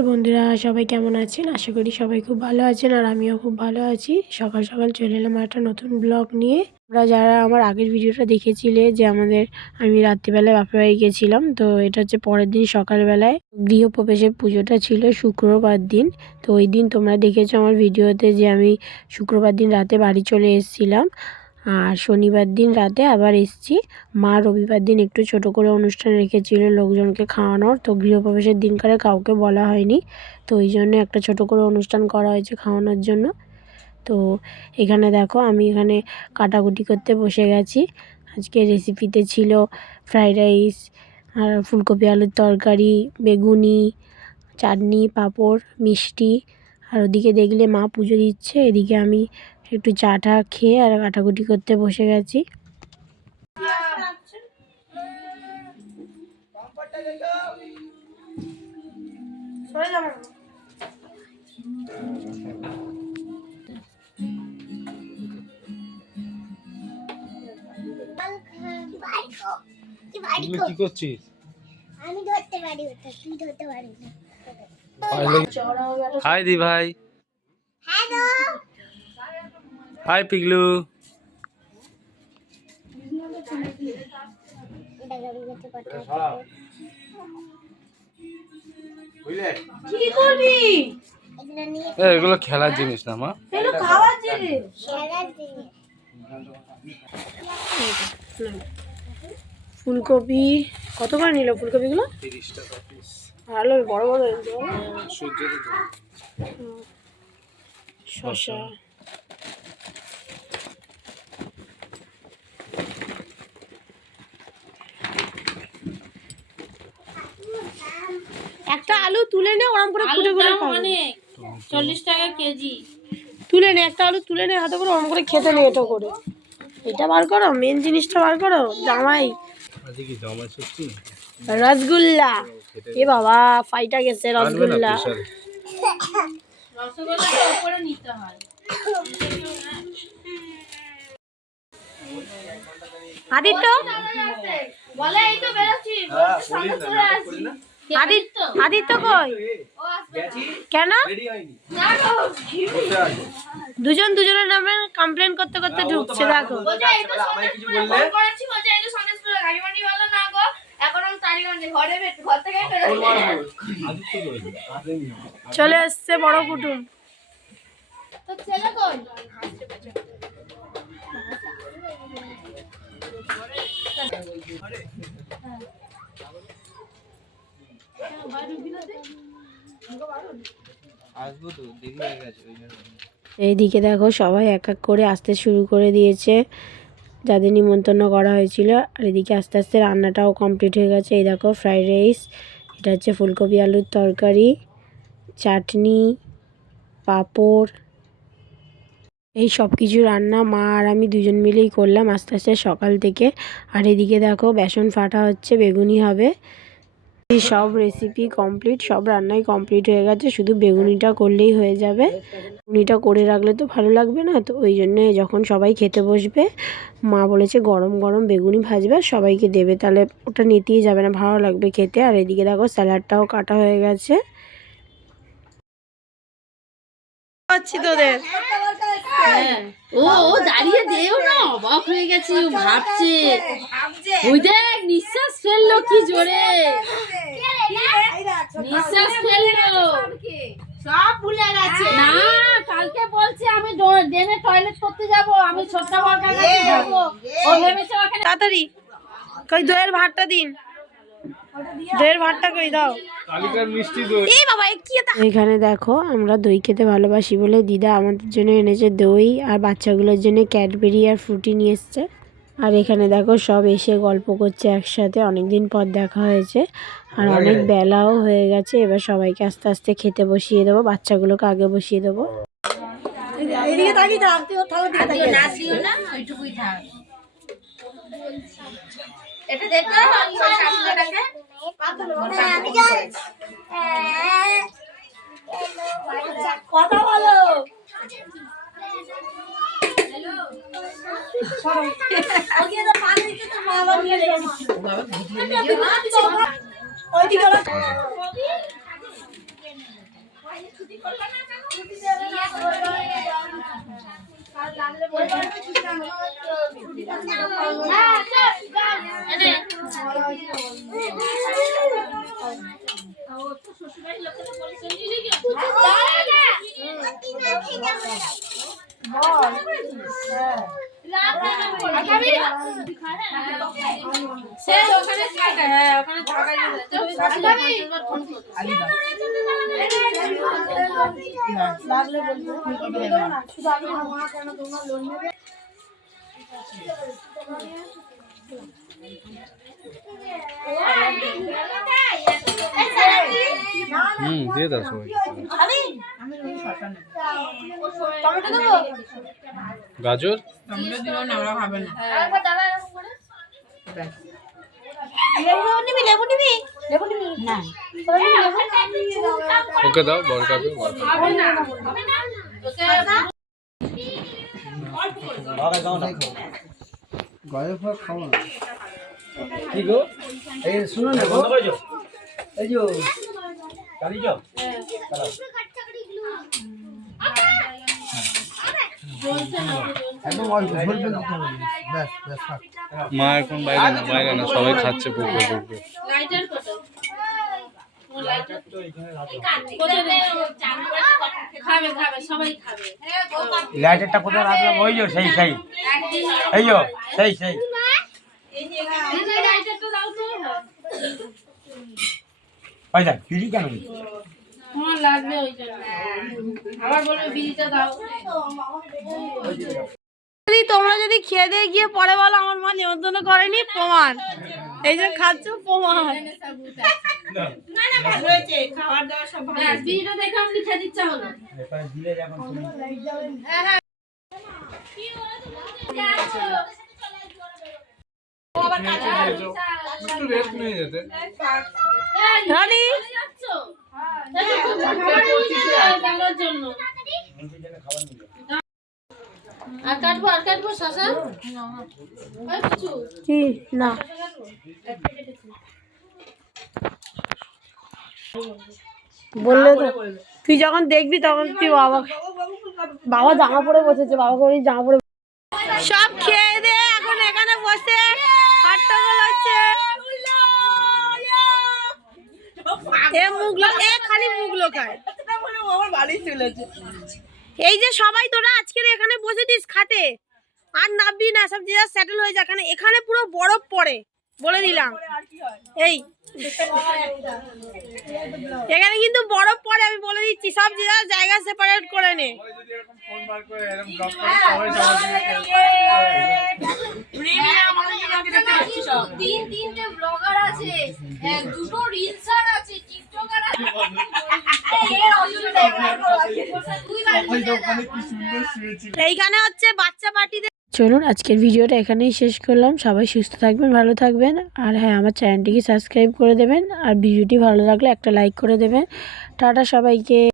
নমস্কার বন্ধুরা, সবাই কেমন আছেন? আশা করি সবাই খুব ভালো আছেন আর আমিও খুব ভালো আছি। সকাল সকাল চলে এলাম একটা নতুন ব্লগ নিয়ে। তোমরা যারা আমার আগের ভিডিওটা দেখেছিলে যে আমি রাত্রিবেলায় বাপের বাড়ি গেছিলাম, তো এটা হচ্ছে পরের দিন সকালবেলায় গৃহপ্রবেশের পুজোটা ছিল শুক্রবার দিন। তো ওই দিন তোমরা দেখেছো আমার ভিডিওতে যে আমি শুক্রবার দিন রাতে বাড়ি চলে এসেছিলাম আর শনিবার দিন রাতে আবার এসেছি। মা রবিবার দিন একটু ছোট করে অনুষ্ঠান রেখেছিল লোকজনকে খাওয়ানোর, তো গৃহপ্রবেশের দিনকারে কাউকে বলা হয়নি, তো ওই জন্য একটা ছোট করে অনুষ্ঠান করা হয়েছে খাওয়ানোর জন্য। তো এখানে দেখো আমি এখানে কাটাকুটি করতে বসে গেছি। আজকে রেসিপিতে ছিল ফ্রাইড রাইস আর ফুলকপি আলুর তরকারি, বেগুনি, চাটনি, পাঁপড়, মিষ্টি। আর ওদিকে দেখলে মা পুজো দিচ্ছে, এদিকে আমি একটু চা টা খেয়ে আর কাটাকুটি করতে বসে গেছি। কি করছিস? আমি ধরতে পারি, ওটা তুই ধরতে পারিস না। হাই দি ভাই। হ্যালো, হাই পিগলু। এটা গাড়ি করতে কথা কি করবি? এগুলো নিয়ে এগুলো খেলার জিনিস না মা, এগুলো খাওয়ার জিনিস। খেলার জিনিস। ফুলকপি কত করে নিল? ফুলকপিগুলো 30 টাকা পিস। ভালো বড় বড় হয়েছে। শসা, একটা আলু তুলে নে, ওরম করে ফুটে করে খাও। মানে 40 টাকা কেজি। তুলে নে, একটা আলু তুলে নে হাতে করে, ওরম করে খেতে নে। এটা করে এটা বার করো, মেন জিনিসটা বার করো। জামাই আজকে কি জামাই ষষ্ঠী? রসগোল্লা। এ বাবা ফাইটা গেছে রসগোল্লা। রসগোল্লাটা উপরে নিতে হয়। আদিত্য বলে এই তো বেরোচ্ছি, সামনে চলে আসছি। আদিত্য কই? কেন না গো, দুজন দুজনের নামে কমপ্লেন করতে করতে ঢুকছে? দেখো বলছে এই তো সামনে ফোন করেছি, বলছে এই তো সামনে গাড়ি মানি वाला না গো, এখন আমি তারিগঞ্জে ঘর থেকে বেরোচ্ছি। চলে এসছে বড় কুটুম। তো ছেলে কই? এইদিকে দেখো সবাই এক এক করে আসতে শুরু করে দিয়েছে যাদের নিমন্ত্রণ করা হয়েছিল। আর এদিকে আস্তে আস্তে রান্নাটাও কমপ্লিট হয়ে গেছে। এই দেখো ফ্রাইড রাইস, এটা হচ্ছে ফুলকপি আলুর তরকারি, চাটনি, পাঁপড়, এই সব কিছু রান্না মা আর আমি দুজন মিলেই করলাম আস্তে আস্তে সকাল থেকে। আর এদিকে দেখো বেসন ফাটা হচ্ছে, বেগুনি হবে। এই সব রেসিপি কমপ্লিট, সব রান্নাই কমপ্লিট হয়ে গেছে, শুধু বেগুনিটা করলেই হয়ে যাবে। বেগুনিটা করে রাখলে তো ভালো লাগবে না, তো ওই জন্যে যখন সবাই খেতে বসবে মা বলেছে গরম গরম বেগুনি ভাজবে সবাইকে দেবে, তাহলে ওটা নিতেই যাবে না, ভালো লাগবে খেতে। আর এদিকে দেখো স্যালাডটাও কাটা হয়ে গেছে। তোদের ও দাঁড়িয়ে দেও না, অবাক হয়ে গেছে, ও ভাবছে। ওই দেখ নিঃশ্বাস ফেললো কি জোরে, নিঃশ্বাস ফেললো, সব ভুলে গেছে। না কালকে বলছে আমি ডেনে টয়লেট করতে যাব, আমি ছোট্ট বড়কার কাছে যাব, ও ভেবেছে ওখানে। তাড়াতাড়ি কই দইয়ের ভাতটা দিন, দইয়ের ভাতটা কই দাও। কালিকার মিষ্টি দই। এই বাবা কি এটা? এখানে দেখো আমরা দই খেতে ভালোবাসি বলে দিদা আমাদের জন্য এনেছে দই, আর বাচ্চাগুলোর জন্য ক্যাডবেরি আর ফ্রুটি নিয়ে এসছে। আর এখানে দেখো সব এসে গল্প করছে একসাথে, অনেকদিন পর দেখা হয়েছে আর অনেক বেলাও হয়ে গেছে। এবার সবাইকে আস্তে আস্তে খেতে বসিয়ে দেবো, বাচ্চাগুলোকে আগে বসিয়ে দেবো। এইদিকে তাকিয়ে থাক, তুই ওর থালার দিকে তাকিয়ে না, দিও না, ওইটুকুই থাক। এটা দেখো শাশুড়িটাকে কথা বলো। সে ওখানে থাকে, হ্যাঁ ওখানে থাকা যাবে। লাগলে বলবো শুধু আমি মা কেন তোমরা লোন নেবে। দিয়ে দাও সবাই। টমেটো দেবো? গাজর টমেটো দিলেও না খাবে না। আরেকবার দাদা এরকম করে লেবু নিবি? লেবু নিবি? লেবু নিবি না? ওকে দাও, বড় কাপে হবে না, হবে না। তোকে কি গো এই শুনো না গো এই যে কালি যাও একদম অল্প ঝোল বেশি খাবে ব্যাস ব্যাস থাক। মা এখন বাইরে না সবাই খাচ্ছে বুকে বুকে। লাইটার কত? খাবে খাবে সবাই খাবে। লাইটারটা কোথায় রাখলাম ওই যে সেই সেই এই যে সেই সেই লাইটারটা দাও তো। ওই দেখ ফিরি কেন তোমার লাগবে ওই জন্য। আবার বলবে বিড়িটা দাও। তোমরা যদি খেয়ে দিয়ে গিয়ে পরে বলো আমার মা নিমন্ত্রণ করেনি, প্রমাণ এই যে খাচ্ছ প্রমাণ। ব্যাস, বিড়িটা দেখে আমি খেতে ইচ্ছা হলো। দিলে যখন তুমি একটু রেস্ট নিয়ে যেতে। রানী আর কাটবো শশা কি না বললে তো, তুই যখন দেখবি তখন তুই বাবা জামা পরে বসেছে, বাবাকে ওই জামা পরে সব খেয়ে দে এখন এখানে বসে হাট্টাগোল হচ্ছে। এ মুগলো এ খালি মুগলো খায়। এই যে সবাই তোরা আজকে এখানে বসেছিস খাটে, আর নামবি না, সব যে সেটেল হয়ে যায় এখানে। এখানে পুরো বরফ পড়ে বলে দিলাম। এই এখানে কিন্তু বরফ পড়ে, আমি বলে দিচ্ছি। সব যে জায়গা সেপারেট করে নে। তিনটে ব্লগার আছে, দুটো রিলসার আছে, টিকটকার আছে। এইখানে হচ্ছে বাচ্চা পার্টিতে। চলুন আজকের ভিডিওটা এখানেই শেষ করলাম। সবাই সুস্থ থাকবেন, ভালো থাকবেন, আর হ্যাঁ আমার চ্যানেলটিকে সাবস্ক্রাইব করে দেবেন, আর ভিডিওটি ভালো লাগলে একটা লাইক করে দেবেন। টাটা সবাইকে।